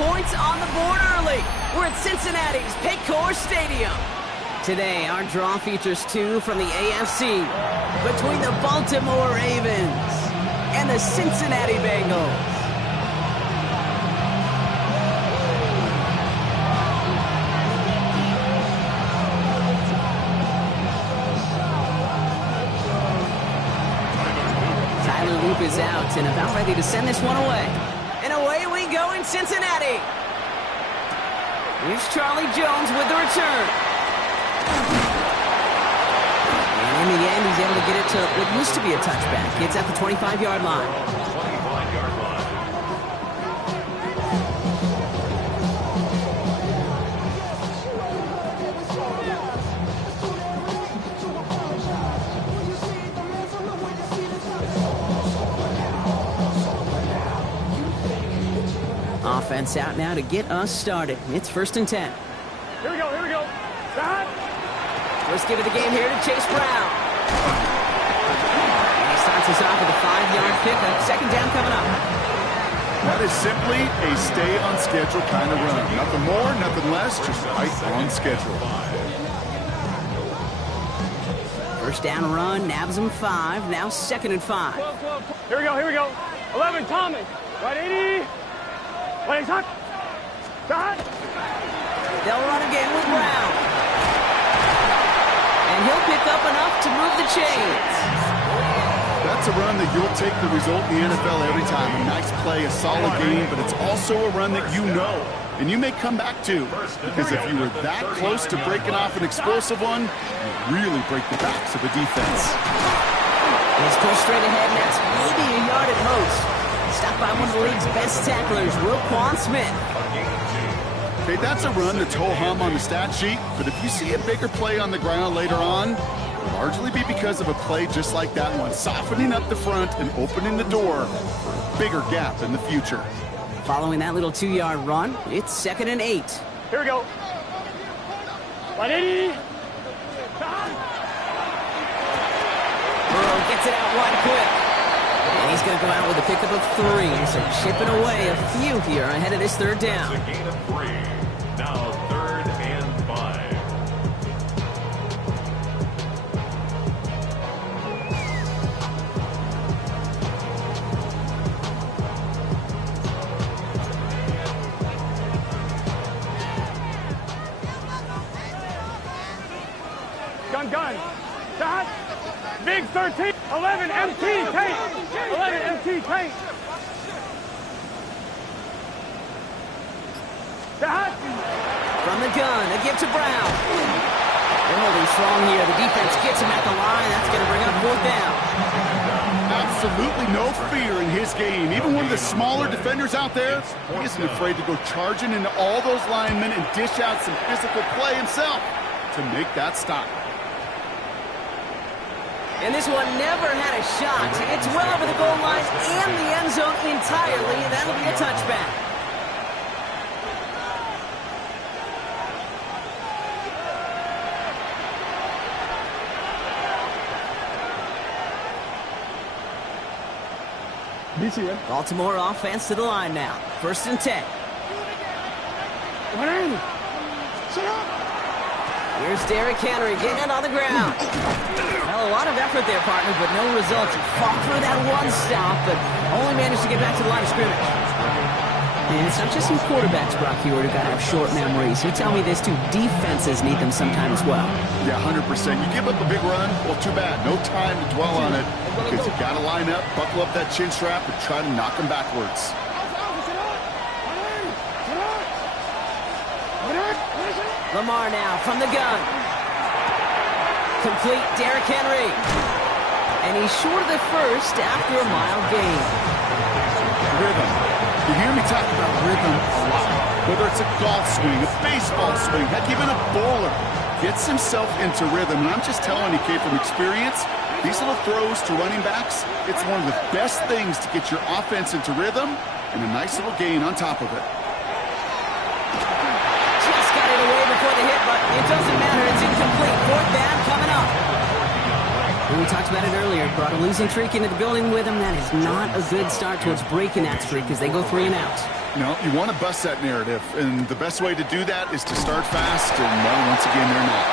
points on the board early. We're at Cincinnati's Paycor Stadium. Today, our draw features two from the AFC between the Baltimore Ravens and the Cincinnati Bengals. Is out and about ready to send this one away. And away we go in Cincinnati. Here's Charlie Jones with the return. And in the end, he's able to get it to what used to be a touchback. It's at the 25-yard line. Offense out now to get us started. It's 1st and 10. Here we go. Stop. First give of the game here to Chase Brown. And he starts us off with a 5-yard pickup. Second down coming up. That is simply a stay on schedule kind of run. Nothing more, nothing less, just right on schedule. First down run, nabs him 5. Now 2nd and 5. Here we go. 11, Thomas. Right 80. Wait, stop. They'll run again with Brown. And he'll pick up enough to move the chains. That's a run that you'll take the result in the NFL every time. A nice play, a solid game, but it's also a run that you know, and you may come back to. Because if you were that close to breaking off an explosive one, you really break the backs of the defense. He's pushed straight ahead, and that's maybe a yard at most. Stopped by one of the league's best tacklers, Roquan Smith. Okay, that's a run that's ho-hum on the stat sheet, but if you see a bigger play on the ground later on, it'll largely be because of a play just like that one, softening up the front and opening the door for a bigger gap in the future. Following that little 2-yard run, it's 2nd and 8. Here we go. 180. Burrow gets it out wide quick. And he's going to go out with a pickup of 3. So chipping away a few here ahead of this 3rd down. It's a gain of 3. Now 3rd and 5. Gun. Stop. Big 13. 11 MT tank. 11 MT tank. From the gun, a give to Brown. They're holding strong here. The defense gets him at the line. That's going to bring up 4th down. Absolutely no fear in his game. Even one of the smaller defenders out there, he isn't afraid to go charging into all those linemen and dish out some physical play himself to make that stop. And this one never had a shot. It's well over the goal line and the end zone entirely, and that'll be a touchback. Baltimore offense to the line now. 1st and 10. Here's Derrick Henry getting it on the ground. Well, a lot of effort there, partner, but no results. He fought through that one stop, but only managed to get back to the line of scrimmage. And it's not just some quarterbacks, Brock Hewitt, who got to have short memories. You tell me this too, defenses need them sometime as well. Yeah, 100%. You give up a big run, well, too bad. No time to dwell on it because you got to line up, buckle up that chin strap, and try to knock them backwards. Lamar now from the gun. Complete Derrick Henry. And he's short of the first after a mile gain. Rhythm. You hear me talk about rhythm a lot. Whether it's a golf swing, a baseball swing, heck, even a bowler gets himself into rhythm. And I'm just telling you, kid, from experience, these little throws to running backs, it's one of the best things to get your offense into rhythm and a nice little gain on top of it. Just got it away before the hit, but it doesn't matter. It's incomplete. 4th down coming up. We talked about it earlier. Brought a losing streak into the building with him. That is not a good start towards breaking that streak as they go 3 and out. No, you want to bust that narrative, and the best way to do that is to start fast, and well, once again, they're not.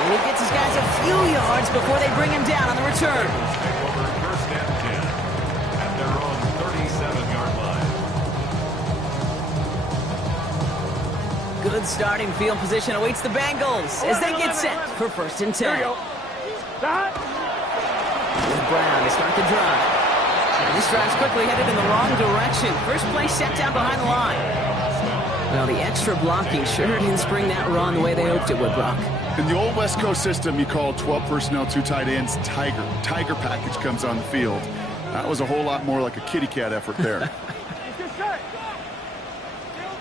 And he gets his guys a few yards before they bring him down on the return. Take over first and 10 at their own 37-yard line. Good starting field position awaits the Bengals as they get set for first and 10. Here we go. Stop. With Brown to start the drive. And this drive's quickly headed in the wrong direction. First play set down behind the line. Well, the extra blocking sure didn't spring that run the way they hoped it would, Brock. In the old West Coast system, you call 12 personnel, 2 tight ends, Tiger. Tiger package comes on the field. That was a whole lot more like a kitty cat effort there.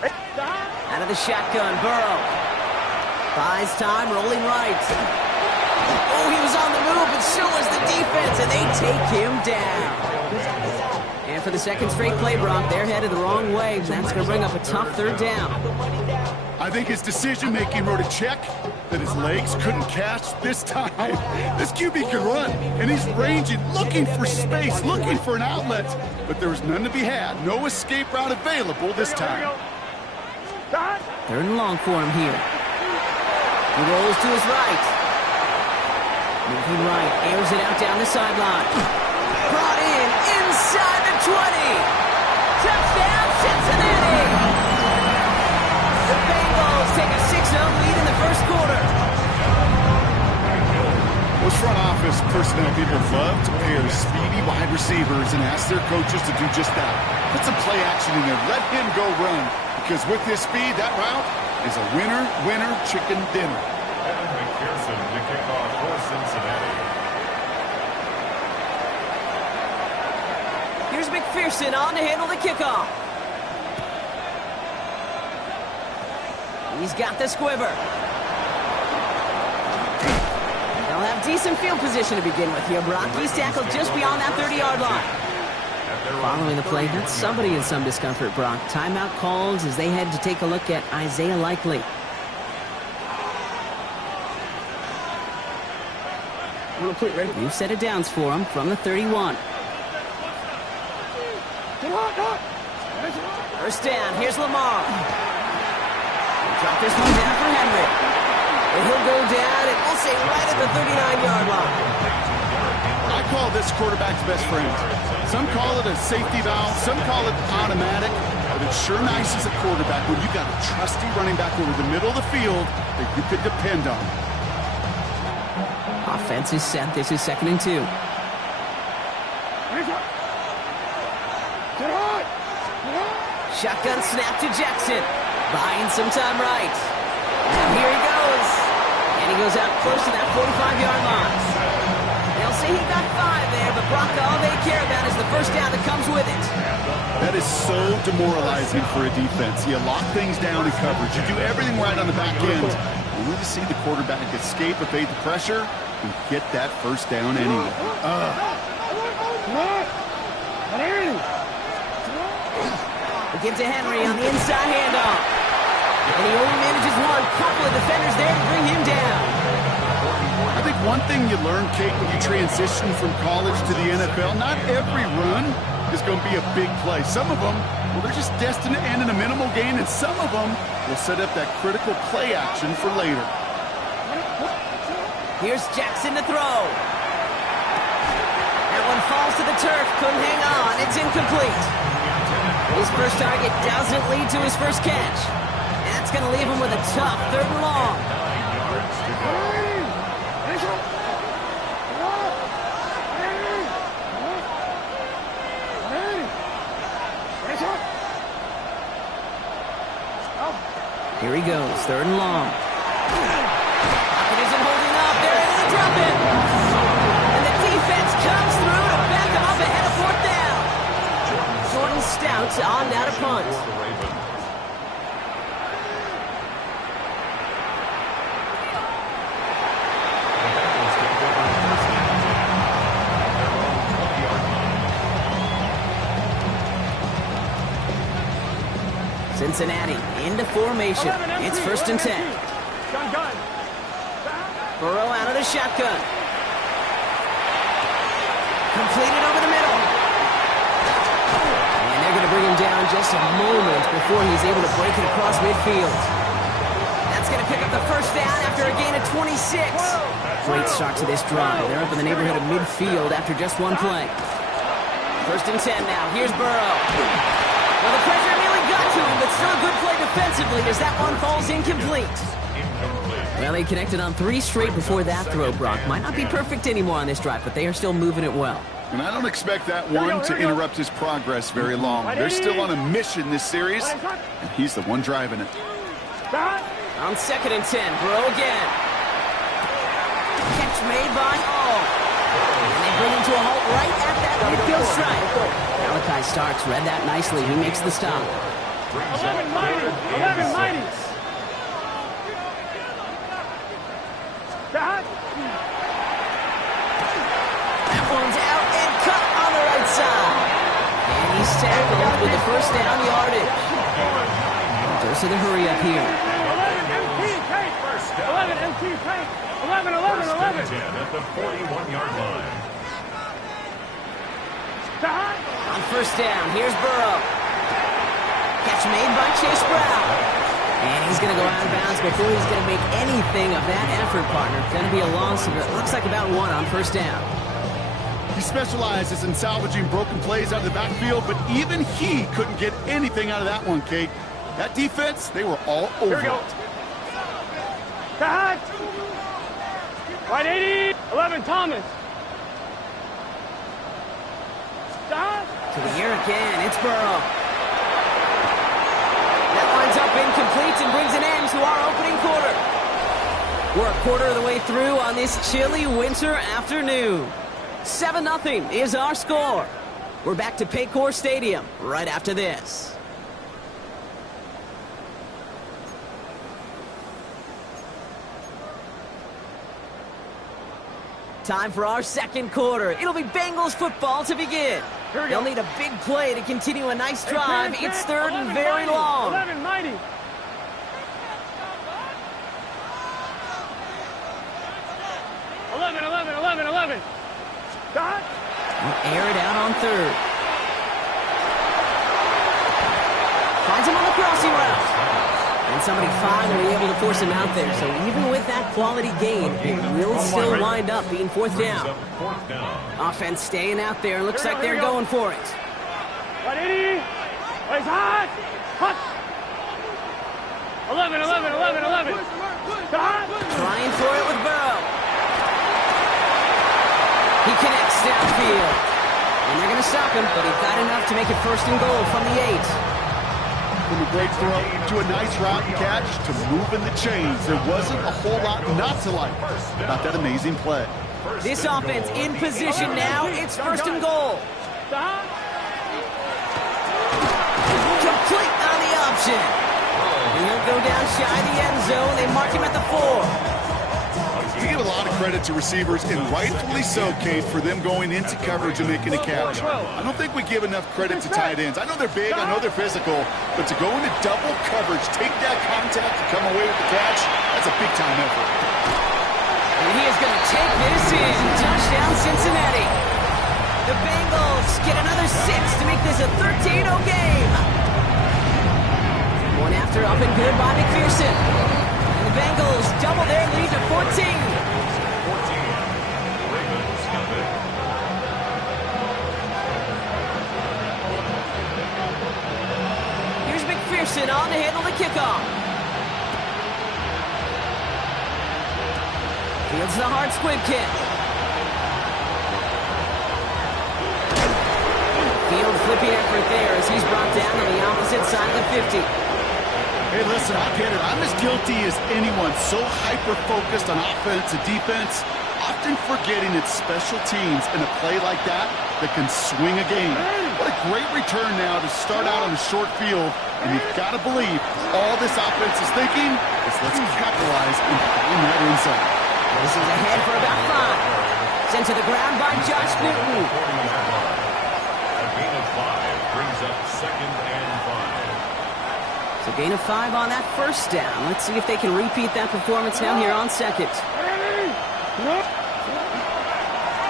Out of the shotgun, Burrow. Buys time, rolling right. Oh, he was on the move, but so was the defense, and they take him down. And for the second straight play, Brock, they're headed the wrong way. That's going to bring up a tough third down. I think his decision-making wrote a check that his legs couldn't catch this time. This QB can run, and he's ranging, looking for space, looking for an outlet. But there was none to be had. No escape route available this time. Third and long for him here. He rolls to his right. Moving right, airs it out down the sideline. Brought in inside the 20. Touchdown, Cincinnati! The Bengals take a 6-0 lead in the first quarter. Those front office personnel people love to pair speedy wide receivers and ask their coaches to do just that. Put some play action in there. Let him go run. Because with his speed, that route is a winner, winner, chicken dinner. Evan McPherson to kick off for Cincinnati. Here's McPherson on to handle the kickoff. He's got the squiver. They'll have decent field position to begin with here, Brock. He's tackled just beyond that 30-yard line. Following the play, that's somebody in some discomfort, Brock. Timeout calls as they head to take a look at Isaiah Likely. New set of downs for him from the 31. First down, here's Lamar. Drop this one down for Henry. And he'll go down, and we'll say right at the 39-yard line. I call this quarterback's best friend. Some call it a safety valve, some call it automatic, but it's sure nice as a quarterback when you got a trusty running back over the middle of the field that you could depend on. Offense is set. This is 2nd and 2. Shotgun snap to Jackson. Buying some time right. And here he goes. And he goes out close to that 45-yard line. They'll say he got 5 there, but Brock, all they care about is the first down that comes with it. That is so demoralizing for a defense. You lock things down in coverage. You do everything right on the back end. Only to see the quarterback escape, evade the pressure, and get that first down anyway. We get to Henry on the inside handoff. And he only manages one. Couple of defenders there to bring him down. I think one thing you learn, Kate, when you transition from college to the NFL, not every run is going to be a big play. Some of them, well, they're just destined to end in a minimal gain, and some of them will set up that critical play action for later. Here's Jackson to throw. That one falls to the turf. Couldn't hang on. It's incomplete. His first target doesn't lead to his first catch. That's going to leave him with a tough 3rd and long. 9 yards to go. Here he goes, 3rd and long. It isn't holding up. They're into the drop-in. And the defense comes through to back him up ahead of 4th down. Jordan Stout on now to punt. Cincinnati into formation. It's 1st and 10. Burrow out of the shotgun. Completed over the middle. And they're going to bring him down just a moment before he's able to break it across midfield. That's going to pick up the first down after a gain of 26. Great start to this drive. They're up in the neighborhood of midfield after just one play. First and 10 now. Here's Burrow. Well, the pressure nearly got to him, but still a good play defensively as that one falls incomplete. Well, they connected on 3 straight before that throw, Brock. Might not be perfect anymore on this drive, but they are still moving it well. And I don't expect that one to interrupt his progress very long. They're still on a mission this series, and he's the one driving it. On 2nd and 10, Burrow again. Catch made by Hall. And they bring him to a halt right at that midfield stripe. Malachi Starks read that nicely. He makes the stop. 11 mighty. 11 mighty. That one's out and cut on the right side. And he's tackled with the first down yardage. Dose of the hurry up here. 11 MT Kate. 11 MT Kate. 11, 11, 11. 10 at the 41-yard line. On first down, here's Burrow. Catch made by Chase Brown. And he's going to go out of bounds before he's going to make anything of that effort, partner. Going to be a loss of, it looks like about 1 on first down. He specializes in salvaging broken plays out of the backfield, but even he couldn't get anything out of that one, Kate. That defense, they were all over Here we go. it. Cut. Right 80. 11 Thomas. Stop. To the air again, it's Burrow. That lines up incomplete and brings an end to our opening quarter. We're a quarter of the way through on this chilly winter afternoon. 7-0 is our score. We're back to Paycor Stadium right after this. Time for our second quarter. It'll be Bengals football to begin. They'll need a big play to continue a nice drive. It's 3rd and very long. 11 mighty. 11, 11, 11, 11. Dot. We'll air it out on 3rd. Finds him on the crossing route. And somebody finally able to force him out there. So even with that quality gain, it will still wind up being 4th down. Offense staying out there. Looks like they're going for it. 180. Plays hot. Hot. 11, 11, 11, 11. Hot. Trying for it with Burrow. He connects downfield. And they're going to stop him, but he got enough to make it 1st and goal from the 8. From a great throw to a nice route and catch to moving the chains. There wasn't a whole lot not to like about that amazing play. This offense in position now. It's 1st and goal. Complete on the option. And he'll go down shy of the end zone. They mark him at the 4. You give a lot of credit to receivers, and rightfully so, Kate, for them going into coverage and making a catch. I don't think we give enough credit to tight ends. I know they're big, I know they're physical, but to go into double coverage, take that contact, and come away with the catch, that's a big-time effort. And he is going to take this in. Touchdown, Cincinnati. The Bengals get another 6 to make this a 13-0 game. One after up and good by McPherson. And the Bengals double their lead to 14. Here's McPherson on to handle the kickoff. Fields the hard squib kick. Field flipping effort there as he's brought down on the opposite side of the 50. Hey, listen, I get it. I'm as guilty as anyone. So hyper-focused on offense and defense, often forgetting it's special teams in a play like that can swing a game. What a great return now to start out on a short field, and you've got to believe all this offense is thinking is let's capitalize and find that inside. This is ahead for about 5. Sent to the ground by Josh Newton. A gain of 5 brings up 2nd and 5. So gain of 5 on that first down. Let's see if they can repeat that performance now here on 2nd.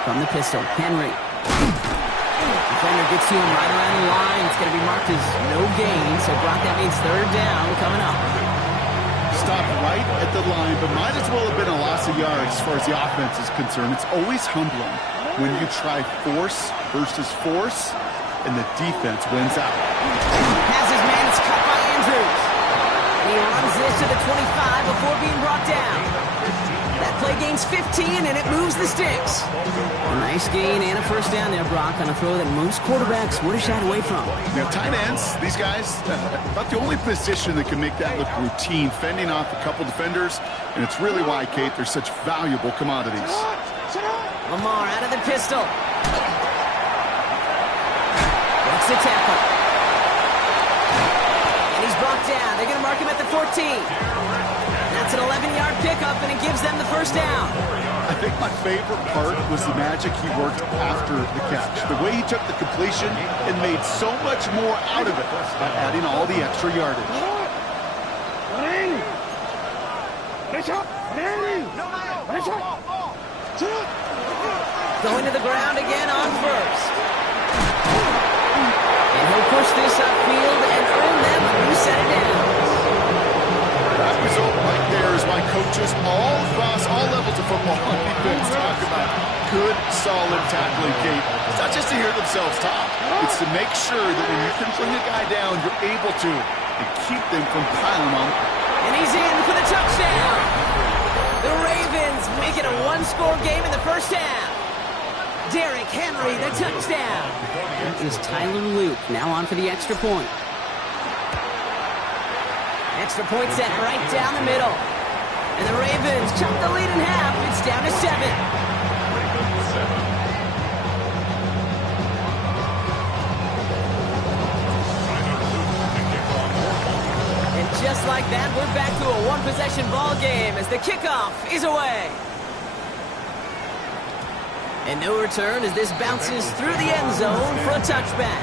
From the pistol, Henry Defender gets to him right around the line. It's going to be marked as no gain. So, Brock, that means third down coming up. Stopped right at the line, but might as well have been a loss of yards as far as the offense is concerned. It's always humbling when you try force versus force, and the defense wins out. Has his man, it's cut by Andrews. And he runs this to the 25 before being brought down. That play gains 15, and it moves the sticks. A nice gain and a first down there, Brock, on a throw that most quarterbacks would have shied away from. Now, tight ends, these guys, about the only position that can make that look routine, fending off a couple defenders, and it's really why, Kate, they're such valuable commodities. Lamar out of the pistol. What's the tackle? And he's brought down. They're going to mark him at the 14. That's an 11-yard pickup, and it gives them the first down. I think my favorite part was the magic he worked after the catch. The way he took the completion and made so much more out of it by adding all the extra yardage. Going to the ground again on first. And he'll push this upfield and earn them a new set of downs. That result right there is why coaches all across all levels of football on defense talk about good, solid tackling, Kate. It's not just to hear themselves talk. It's to make sure that when you can bring a guy down, you're able to and keep them from piling on. And he's in for the touchdown. The Ravens make it a one-score game in the first half. Derrick Henry, the touchdown. That is Tyler Luke, now on for the extra point. Extra point set right down the middle. And the Ravens chop the lead in half. It's down to 7. And just like that, we're back to a one-possession ball game as the kickoff is away. And no return as this bounces through the end zone for a touchback.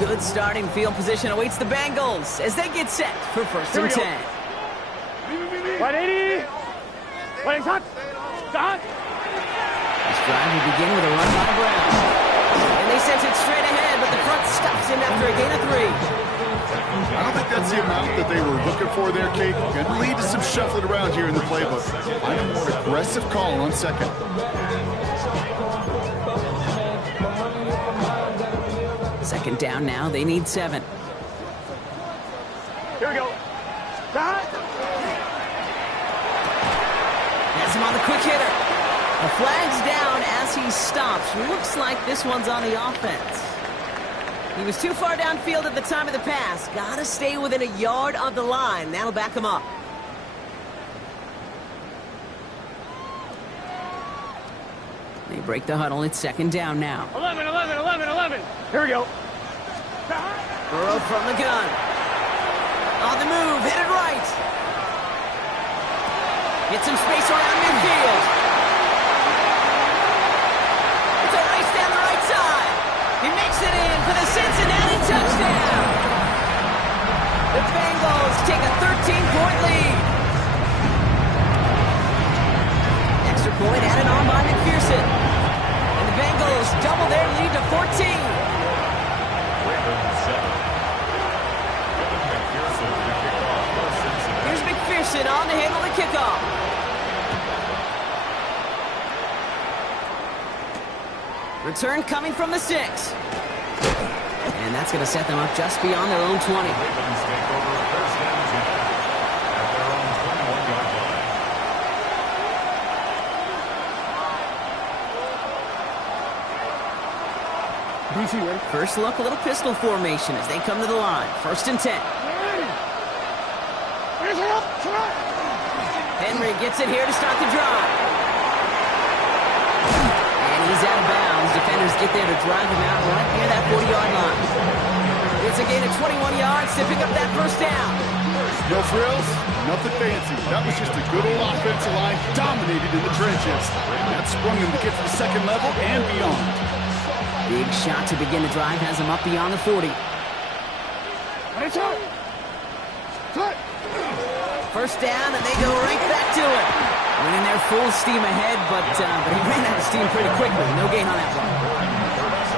Good starting field position awaits the Bengals as they get set for first and 10. Right 80. Right, cut. This drive will begin with a run by Brown. And they sent it straight ahead, but the front stops him after a gain of 3. I don't think that's the amount that they were looking for there, Kate. Going to lead to some shuffling around here in the playbook. Find a more aggressive call on second. Second down now. They need 7. Here we go. Has him on the quick hitter. The flag's down as he stops. Looks like this one's on the offense. He was too far downfield at the time of the pass. Gotta stay within a yard of the line. That'll back him up. They break the huddle. It's second down now. 11. Here we go. Burrow from the gun. On the move, hit it right. Get some space around midfield. It's a race down the right side. He makes it in for the Cincinnati touchdown. The Bengals take a 13-point lead. Extra point added on by McPherson. And the Bengals double their lead to 14. Here's McPherson on to handle the kickoff. Return coming from the 6. And that's going to set them up just beyond their own 20. First look, a little pistol formation as they come to the line. First and 10. Henry gets it here to start the drive. And he's out of bounds. Defenders get there to drive him out right near that 40-yard line. It's a gain of 21 yards to pick up that first down. No frills, nothing fancy. That was just a good old offensive line dominated in the trenches. That sprung him to get to the second level and beyond. Big shot to begin the drive has him up beyond the 40. First down, and they go right back to it. Winning their full steam ahead, but he ran out of steam pretty quickly. No gain on that one.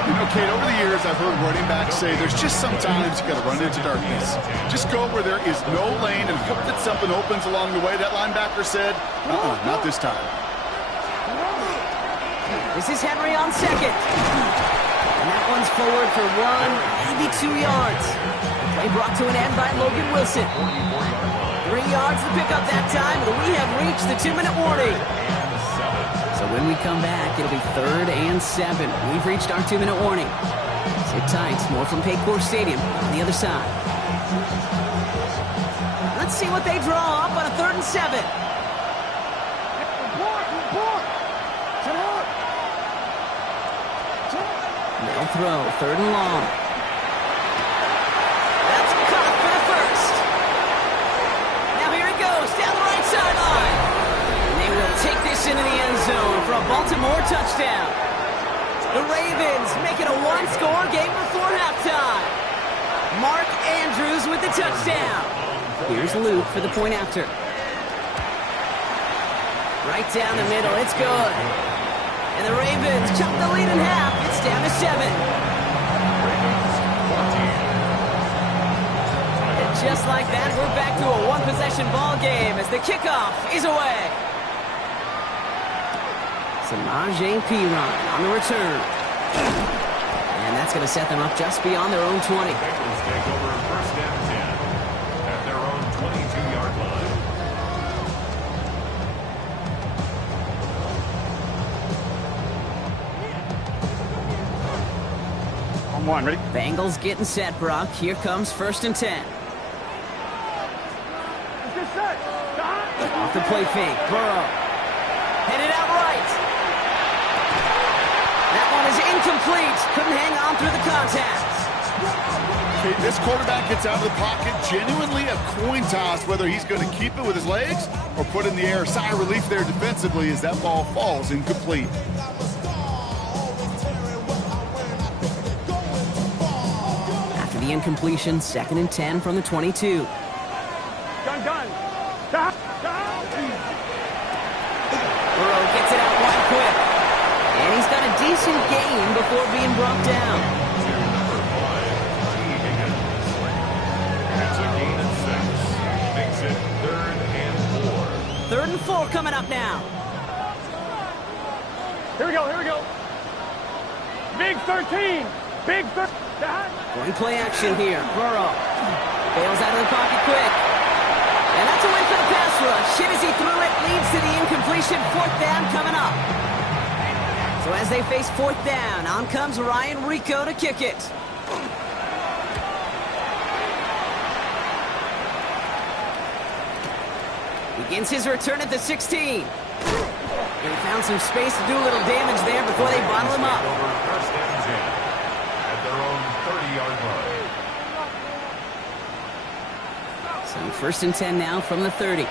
You know, Kate, over the years, I've heard running backs say there's just sometimes you got to run into darkness. Just go where there is no lane and hope that something opens along the way. That linebacker said, not this time. This is Henry on second. And that one's forward for 1, maybe 2 yards. Play brought to an end by Logan Wilson. 3 yards to pick up that time, and we have reached the 2-minute warning. So when we come back, it'll be 3rd and 7. We've reached our 2-minute warning. Sit tight. More from Paycor Stadium on the other side. Let's see what they draw up on a 3rd and 7. They'll throw 3rd and long. That's caught for the first. Now here it goes down the right sideline. And they will take this into the end zone for a Baltimore touchdown. The Ravens make it a 1-score game before halftime. Mark Andrews with the touchdown. Here's Luke for the point after. Right down the middle, it's good. And the Ravens chop the lead in half. It's down to 7. And just like that, we're back to a one-possession ball game as the kickoff is away. Samaje Perine on the return. And that's going to set them up just beyond their own 20. Bengals take over 1st and 10 at their own 22-yard line. On 1, ready? Bengals getting set, Brock. Here comes 1st and 10. Get set. Off the play fake. Burrow. Headed out right. That one is incomplete. Couldn't hang on through the contact. Kate, this quarterback gets out of the pocket, genuinely a coin toss whether he's going to keep it with his legs or put it in the air. Sigh of relief there defensively as that ball falls incomplete. After the incompletion, 2nd and 10 from the 22. Done. Burrow gets it out wide quick. And he's got a decent gain before being brought down. Number 5, T. Higgins. That's a gain of 6. Makes it 3rd and 4. 3rd and 4 coming up now. Here we go. Big 13. Big 13. Going play action here. Burrow bails out of the pocket quick. And that's a win for the pass rush. Shit as he threw it, leads to the incompletion. 4th down coming up. So as they face 4th down, on comes Ryan Rico to kick it. Begins his return at the 16. They found some space to do a little damage there before they bottle him up. Over 1st and 10 at their own 30-yard line. So 1st and 10 now from the 30.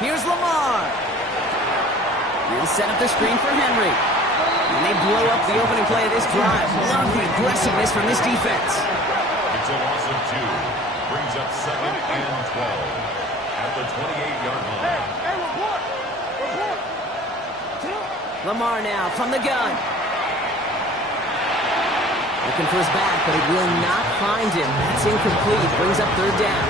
Here's Lamar. He'll set up the screen for Henry. And they blow up the opening play of this drive. Love the aggressiveness from this defense. It's a loss of 2. Brings up 2nd and 12 at the 28-yard line. Lamar now from the gun. Looking for his back, but he will not find him. That's incomplete. Brings up 3rd down.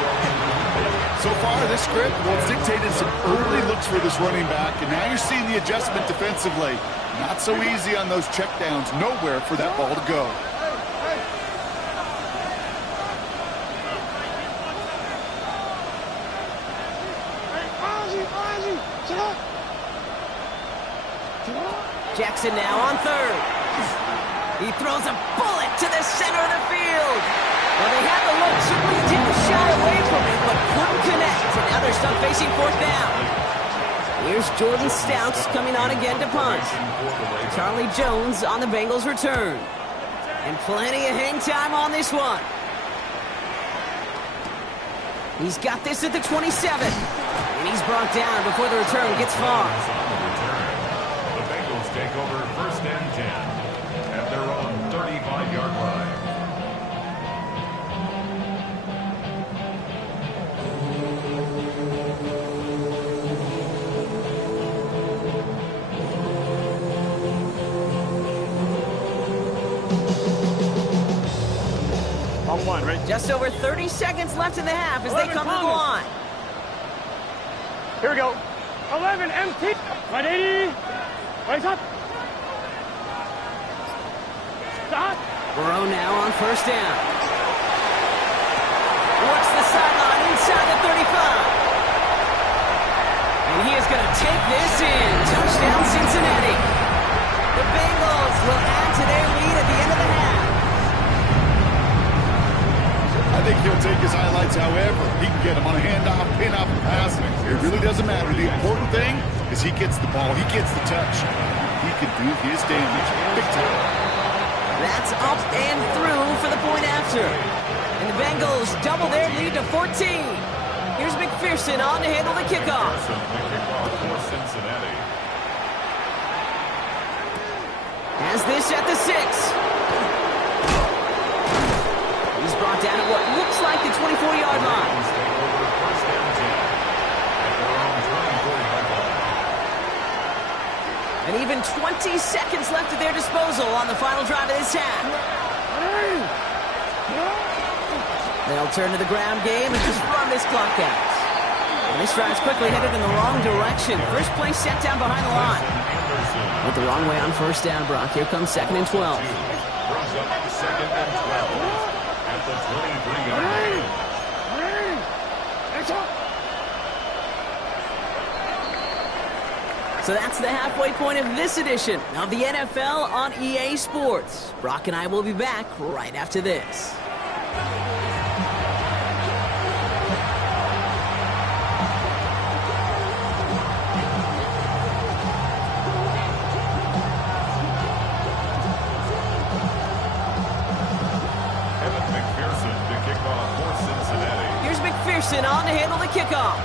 So far, this script has dictated some early looks for this running back, and now you're seeing the adjustment defensively. Not so easy on those checkdowns. Nowhere for that ball to go. Jackson now on 3rd. He throws a bullet to the center of the field. Well, they had the look. Certainly didn't shy away from it, but couldn't connect. And now they're stuck facing 4th down. Here's Jordan Stouts coming on again to punt. Charlie Jones on the Bengals return. And plenty of hang time on this one. He's got this at the 27. And he's brought down before the return gets far. The Bengals take over 1st and 10 at their own 35. 25-yard line. On one, right? Just over 30 seconds left in the half as they 11 come to the Thomas. line. Here we go. 11 MT. Right 80. Right top. Stop. Burrow now on first down. Works the sideline inside the 35. And he is going to take this in. Touchdown, Cincinnati. The Bengals will add to their lead at the end of the half. I think he'll take his highlights however he can get them on a handoff, pin-off, and pass. It really doesn't matter. The important thing is he gets the ball. He gets the touch. He can do his damage big time. That's up and through for the point after. And the Bengals double their lead to 14. Here's McPherson on to handle the kickoff. The kickoff for Cincinnati. Has this at the 6. He's brought down at what looks like the 24-yard line. Over first and 10 at their own 24-yard line. And even 20 seconds left at their disposal on the final drive of this half. They'll turn to the ground game and just run this clock out. And this drive's quickly headed in the wrong direction. First play set down behind the line. Went the wrong way on first down, Brock. Here comes 2nd and 12. Brings up 2nd and 12 at the 23-yard line. So that's the halfway point of this edition of the NFL on EA Sports. Brock and I will be back right after this. McPherson on to handle the kickoff.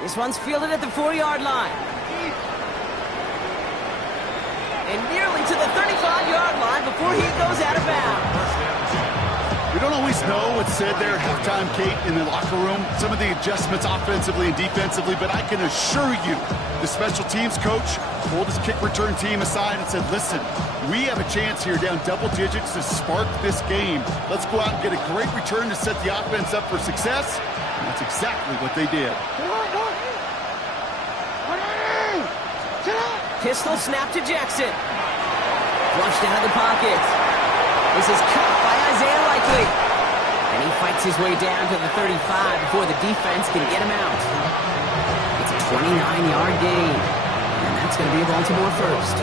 This one's fielded at the 4-yard line. And nearly to the 35-yard line before he goes out of bounds. We don't always know what's said there at halftime, Kate, in the locker room. Some of the adjustments offensively and defensively, but I can assure you the special teams coach pulled his kick return team aside and said, listen, we have a chance here down double digits to spark this game. Let's go out and get a great return to set the offense up for success. And that's exactly what they did. Pistol snap to Jackson. Flushed out of the pocket. This is caught by Isaiah Likely. And he fights his way down to the 35 before the defense can get him out. It's a 29-yard gain. And that's going to be a Baltimore first.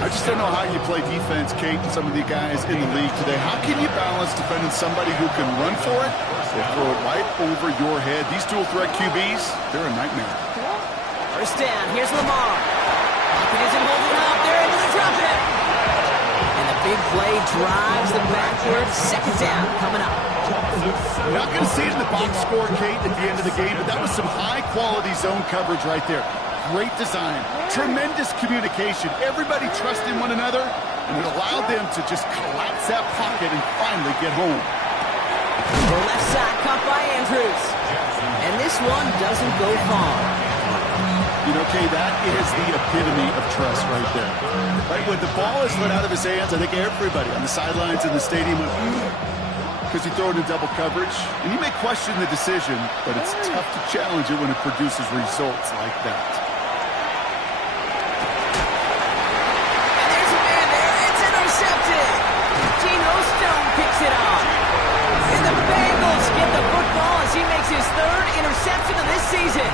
I just don't know how you play defense, Kate, and some of the guys in the league today. How can you balance defending somebody who can run for it or throw it right over your head? These dual threat QBs, they're a nightmare. First down, here's Lamar. Pocket isn't holding up, they're into the drop it. And the big play drives them backwards. Second down coming up. You're not going to see it in the box score, Kate, at the end of the game, but that was some high-quality zone coverage right there. Great design, tremendous communication. Everybody trusting one another, and it allowed them to just collapse that pocket and finally get home. The left side caught by Andrews. And this one doesn't go far. You know, Kay, that is the epitome of trust right there. Right, when the ball is let out of his hands, I think everybody on the sidelines in the stadium went, because he threw it in double coverage. And you may question the decision, but it's tough to challenge it when it produces results like that. And there's a man there. It's intercepted. Geno Stone picks it off. And the Bengals get the football as he makes his 3rd interception of this season.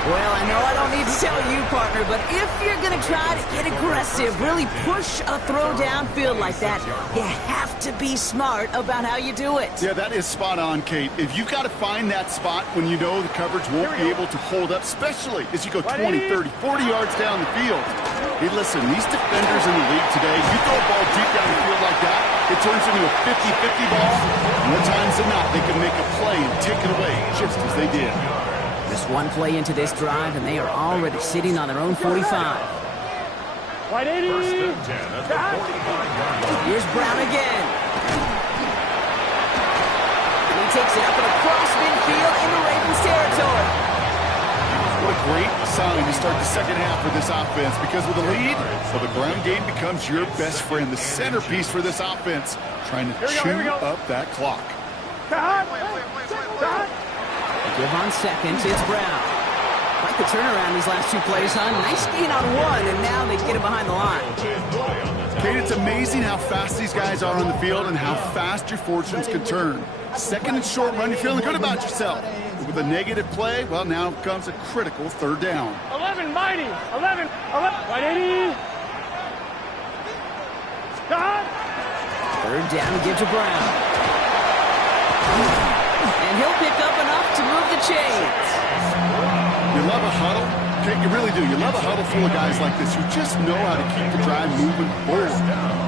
Well, I know I don't need to tell you, partner, but if you're going to try to get aggressive, really push a throw downfield like that, you have to be smart about how you do it. Yeah, that is spot on, Kate. If you've got to find that spot when you know the coverage won't be able to hold up, especially as you go 20, 30, 40 yards down the field. Hey, listen, these defenders in the league today, you throw a ball deep down the field like that, it turns into a 50-50 ball. More times than not, they can make a play and take it away just as they did. Just one play into this drive, and they are already sitting on their own 45. Right 80. First and 10 at the 45-yard line. Here's Brown again. And he takes it up and across midfield into Ravens territory. What a great sign to start the second half for this offense, because with a lead, so the ground game becomes your best friend, the centerpiece for this offense, trying to chew up that clock. Give on seconds, it's Brown. Like the turnaround these last two plays, huh? Nice gain on one, and now they get him behind the line. Kate, it's amazing how fast these guys are on the field and how fast your fortunes can turn. Second and short run, you're feeling good about yourself. But with a negative play, well, now comes a critical third down. 11, mighty. 11. Right 80. Stop. Third down, give to Brown. And he'll pick up enough to move the chains. You love a huddle? Okay, you really do. You love a huddle full of guys like this who just know how to keep the drive moving forward.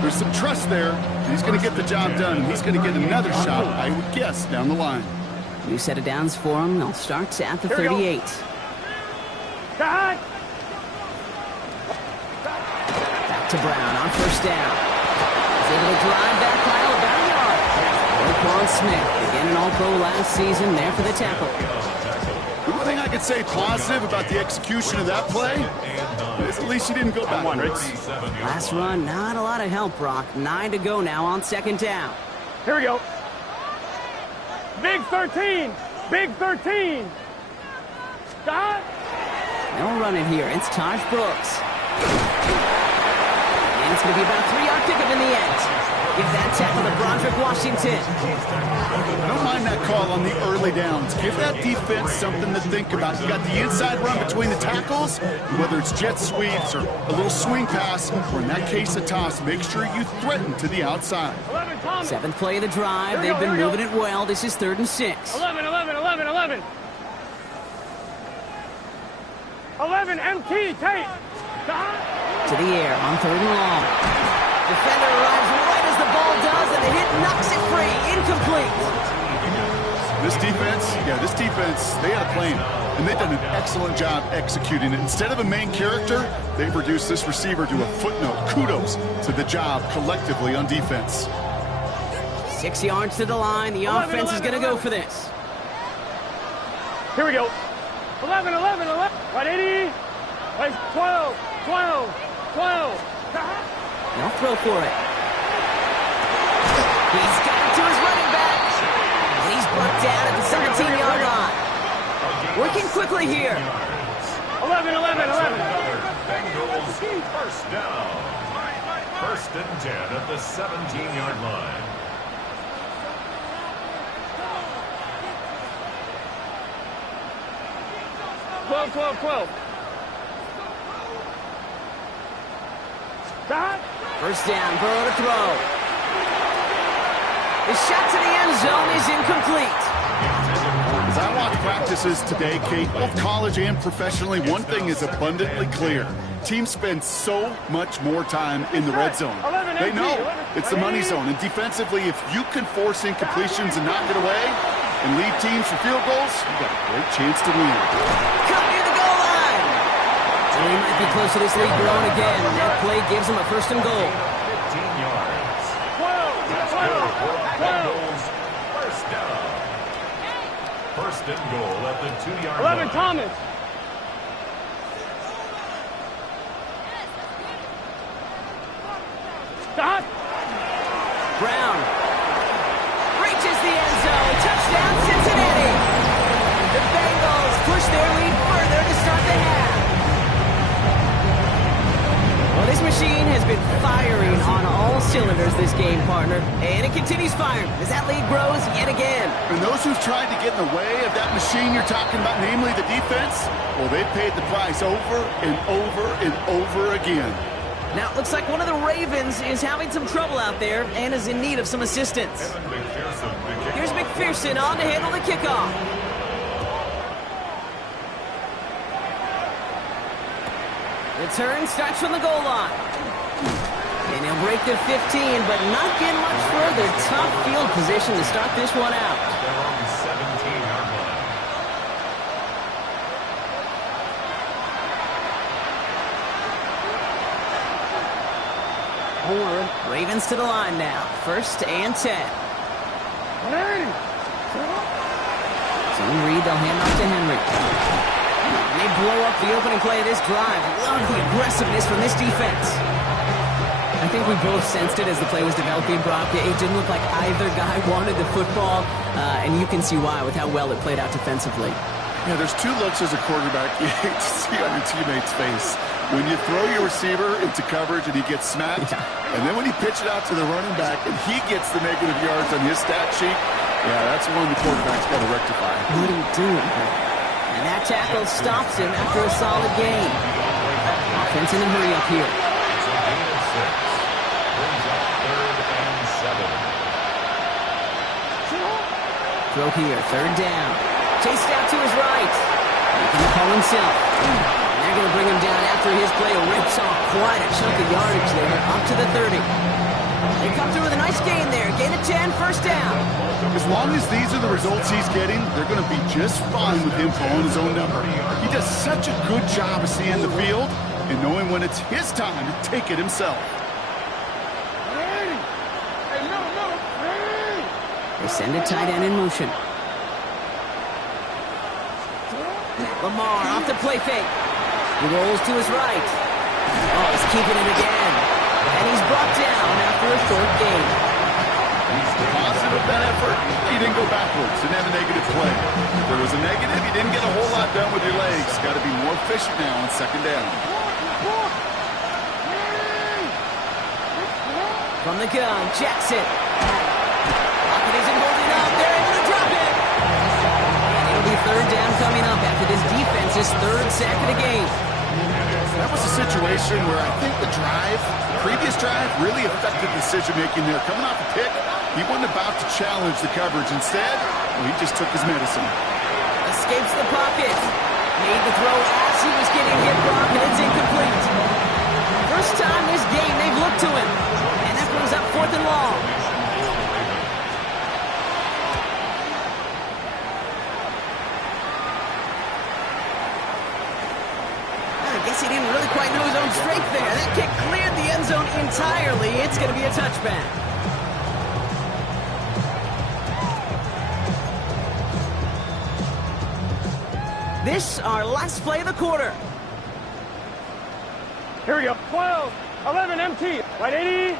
There's some trust there. He's going to get the job done, and he's going to get another shot, I would guess, down the line. New set of downs for him. They'll start at the 38. Back to Brown on first down. He's able to drive that pile about a yard. Roquan Smith, again an All-Pro last season, there for the tackle. The one thing I could say positive about the execution of that play is at least he didn't go backwards. Last run, not a lot of help, Brock. 9 to go now on second down. Here we go. Big 13. Big 13. Stop. No running here. It's Taj Brooks. And it's going to be about a 3-yard pickup in the end. Give that tackle to Broderick Washington. I don't mind that call on the early downs. Give that defense something to think about. You got the inside run between the tackles, whether it's jet sweeps or a little swing pass, or in that case a toss. Make sure you threaten to the outside. 7th play of the drive. They've been moving it well. This is 3rd and 6. 11. 11 MT tape. To the air on 3rd and long. Defender arrives right as the ball does, and the hit knocks it free. Incomplete. This defense, they had a plan, and they've done an excellent job executing it. Instead of a main character, they've reduced this receiver to a footnote. Kudos to the job collectively on defense. 6 yards to the line. The offense is going to go for this. Here we go. 11. Right 80. Right 12. They'll throw for it. He's got it to his running back. And he's brought down at the 17-yard line. Working quickly here. 11. Bengals first down. First and 10 at the 17-yard line. Twelve. First down, Burrow to throw. His shot to the end zone is incomplete. As I watch practices today, Kate, both college and professionally, one thing is abundantly clear. Teams spend so much more time in the red zone. They know it's the money zone. And defensively, if you can force incompletions and knock it away and lead teams for field goals, you've got a great chance to win. Cut near the goal line. So he might be close to this lead growing again. That play gives him a 1st and goal. 15 yards. 12. First down. First and goal at the 2-yard line. 11, Thomas. Stop. Brown reaches the end zone. Touchdown, Cincinnati. The Bengals push their lead further to start the half. Well, this machine has been firing on all cylinders this game, partner. And it continues firing as that lead grows yet again. And those who've tried to get in the way of that machine you're talking about, namely the defense, well, they've paid the price over and over and over again. Now, it looks like one of the Ravens is having some trouble out there and is in need of some assistance. Here's McPherson on to handle the kickoff. The turn starts from the goal line. And he'll break the 15, but not get much further. Tough field position to start this one out. Ravens to the line now. 1st and 10. Zone read, they'll hand off to Henry. And they blow up the opening play of this drive. Love the aggressiveness from this defense. I think we both sensed it as the play was developing, Brock. It didn't look like either guy wanted the football, and you can see why with how well it played out defensively. Yeah, there's two looks as a quarterback you hate to see on your teammate's face. When you throw your receiver into coverage and he gets smacked, and then when you pitch it out to the running back and he gets the negative yards on his stat sheet, yeah, that's one the quarterback's got to rectify. What are you doing? And that tackle stops him after a solid gain. Offense in a hurry up here. Throw here, 3rd down. Chased out to his right. He can call himself. And they're going to bring him down after his play rips off quite a chunk of yardage there, up to the 30. They come through with a nice gain there. Gain of 10, 1st down. As long as these are the results he's getting, they're going to be just fine with him calling his own number. He does such a good job of seeing the field and knowing when it's his time to take it himself. They send a tight end in motion. Lamar off the play fake. He rolls to his right. Oh, he's keeping it again. And he's brought down after a short gain. Positive that effort. He didn't go backwards. Didn't have a negative play. If there was a negative, you didn't get a whole lot done with your legs. Got to be more efficient now on 2nd down. From the gun, Jackson. Pocket isn't holding up. They're able to drop it. And it'll be 3rd down coming up after this defense's 3rd sack of the game. That was a situation where I think the previous drive, really affected decision-making there. Coming off the pick, he wasn't about to challenge the coverage. Instead, well, he just took his medicine. Escapes the pocket. Made the throw as he was getting hit, Brock, and it's incomplete. First time this game they've looked to him. And that brings up 4th and long. I guess he didn't really quite know his own strength there. That kick cleared the end zone entirely. It's going to be a touchback. This, our last play of the quarter. Here we go. 12, 11, MT. Right 80.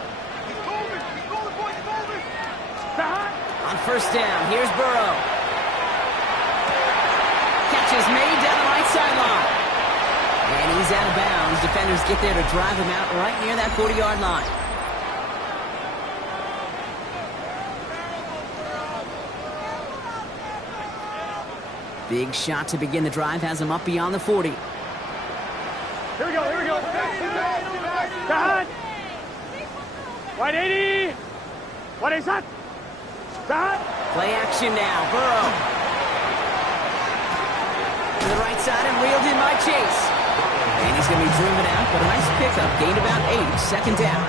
On 1st down, here's Burrow. Catch is made down the right sideline. And he's out of bounds. Defenders get there to drive him out right near that 40-yard line. Big shot to begin the drive has him up beyond the 40. Here we go. Cut. Right 80. What is that? Cut. Play action now. Burrow. To the right side and reeled in by Chase. And he's going to be driven out, but a nice pickup. Gained about 8. 2nd down.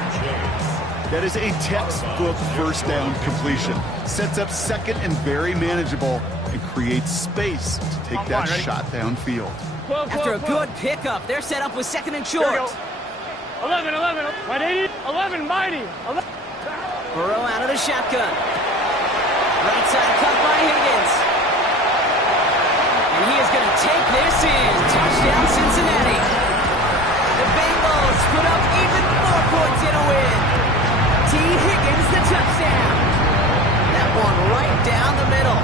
That is a textbook 1st down completion. Sets up 2nd and very manageable and creates space to take that shot downfield. After a good pickup, they're set up with 2nd and short. 11, right 80, 11, mighty. 11. Burrow out of the shotgun. Right side cut by Higgins. And he is going to take this in. Touchdown, Cincinnati. The Bengals put up even more points in a win. T. Higgins, the touchdown. That one right down the middle.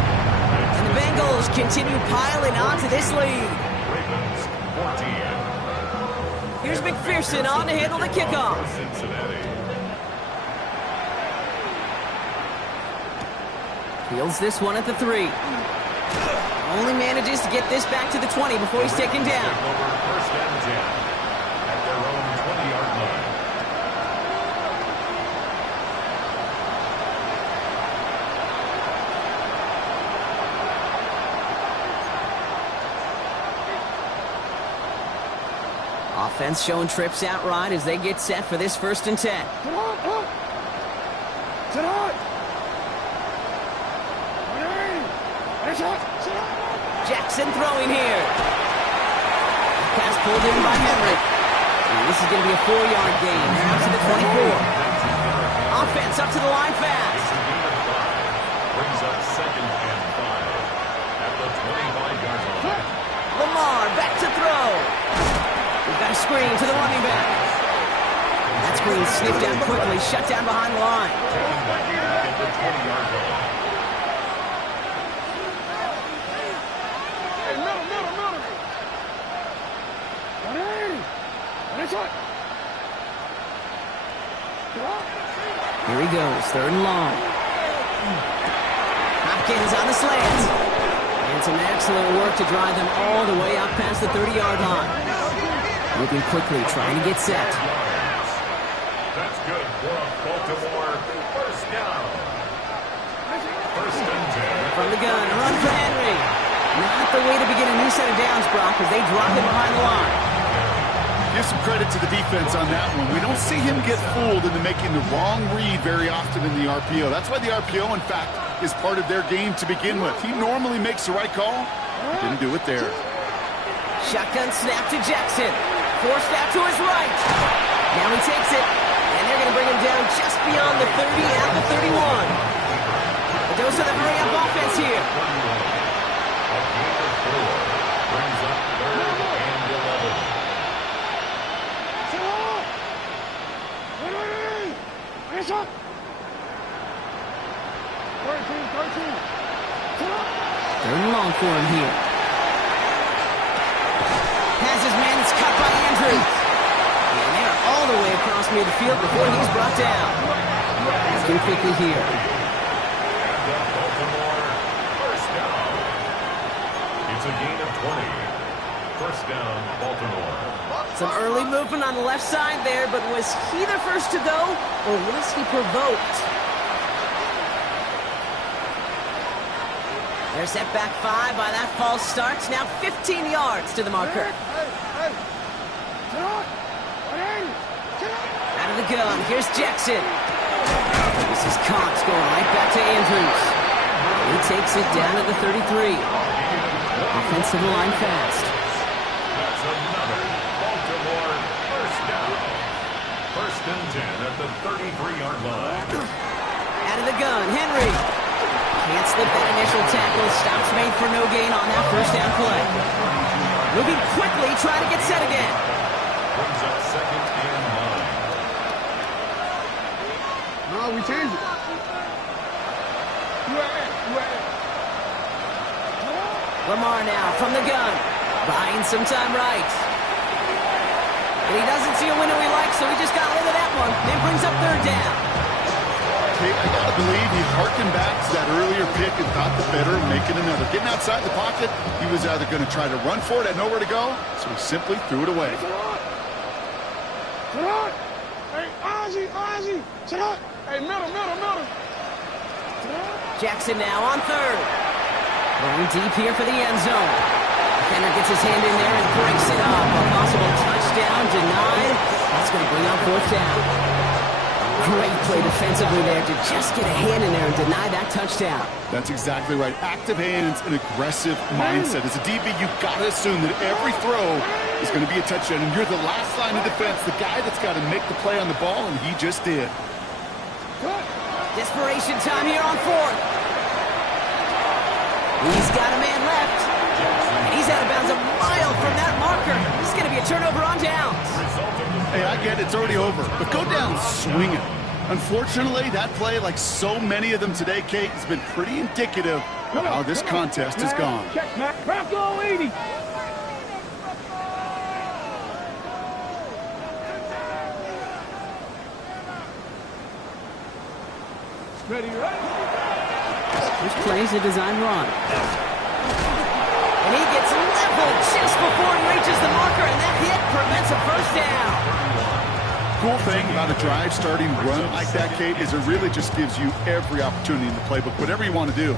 And the Bengals continue piling onto this lead. Ravens 14. Here's McPherson on to handle the kickoff. Cincinnati. Fields this one at the 3. Only manages to get this back to the 20 before he's taken down. Over 1st and 10 at their own 20-yard line. Offense showing trips out right as they get set for this 1st and 10. Jackson throwing here. Pass pulled in by Henry. And this is going to be a 4-yard gain. They're out to the 24. offense up to the line fast. It's a gain of 5. Brings up 2nd and 5 at the 25-yard line. Lamar back to throw. We've got a screen to the running back. That screen sniffed down quickly, shut down behind the line. Taking back at the 20-yard line. Hey, middle. Here he goes, 3rd and long. Hopkins on the slant. And some excellent work to drive them all the way out past the 30-yard line. Moving quickly, trying to get set. That's good for a Baltimore first down. 1st and 10. From the gun, run for Henry. Not the way to begin a new set of downs, Brock, as they drop him behind the line. Give some credit to the defense on that one. We don't see him get fooled into making the wrong read very often in the RPO. That's why the RPO, in fact, is part of their game to begin with. He normally makes the right call. He didn't do it there. Shotgun snap to Jackson. Forced out to his right. Now he takes it, and they're going to bring him down just beyond the 30 at the 31. A dose of the hurry-up offense here. A gain of 4. Brings up 3rd and 11. Third and long for him here. Has his man, it's cut by Andrews. And they're all the way across midfield before he's brought down. Looking quickly here. At the Baltimore first down. It's a gain of 20. First down, Baltimore. Some early movement on the left side there, but was he the first to go, or was he provoked? They're set back 5 by that false start. Now 15 yards to the marker. Out of the gun, here's Jackson. This is Cox going right back to Andrews. He takes it down to the 33. Offensive line fast. That's another Baltimore first down. 1st and 10 at the 33-yard line. Out of the gun, Henry. Can't slip that initial tackle. Stops made for no gain on that first down play. Moving quickly, trying to get set again. Brings up 2nd and 9. No, we changed it. Lamar now from the gun. Buying some time right. And he doesn't see a window he likes, so he just got rid of that one. Then brings up 3rd down. Okay, I gotta believe he harkened back to that earlier pick and thought the better of making another. Getting outside the pocket, he was either going to try to run for it, had nowhere to go, so he simply threw it away. Hey, Ozzy. Sit up. Hey, middle. Jackson now on 3rd. Going deep here for the end zone. Defender gets his hand in there and breaks it up. A possible touchdown denied. That's going to bring up 4th down. Great play defensively there to just get a hand in there and deny that touchdown. That's exactly right. Active hands and aggressive mindset. As a DB, you've got to assume that every throw is going to be a touchdown. And you're the last line of defense, the guy that's got to make the play on the ball, and he just did. Desperation time here on 4th. He's got a man left. And he's out of bounds a mile from that marker. This is going to be a turnover on downs. Hey, I get it. It's already over. But go down swinging. Unfortunately, that play, like so many of them today, Kate, has been pretty indicative of how this contest has gone. Check, Matt. Bronco 80. Ready. This play's a design run. And he gets leveled just before he reaches the marker, and that hit prevents a first down. Cool thing about a drive starting run like that, Kate, is it really just gives you every opportunity in the playbook, whatever you want to do.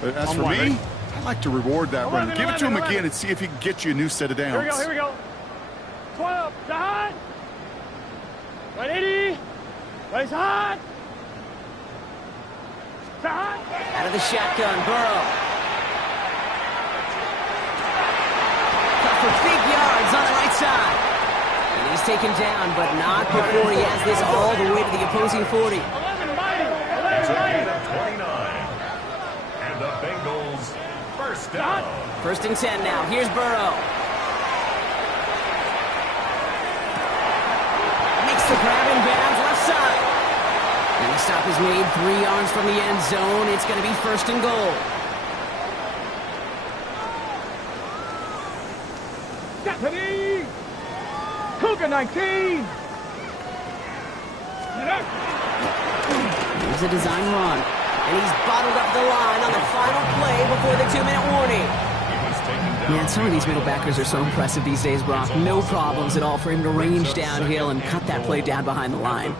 But as for me, I like to reward that run. Give it to him again and see if he can get you a new set of downs. Here we go. 12, side. 180. Right side. Side. Out of the shotgun, Burrow. Cut for big yards on the right side. And he's taken down, but not before he has this all the way to the opposing 40. 11 down. First and 10 now. Here's Burrow. Makes the grab in bounds left side. And the stop is made 3 yards from the end zone. It's going to be first and goal. Deputy! Cougar 19! Here's a design run. And he's bottled up the line on the final play before the 2-minute warning. He was taken down. Man, some of these middle backers are so impressive these days, Brock. No problems at all for him to range downhill and cut that play down behind the line.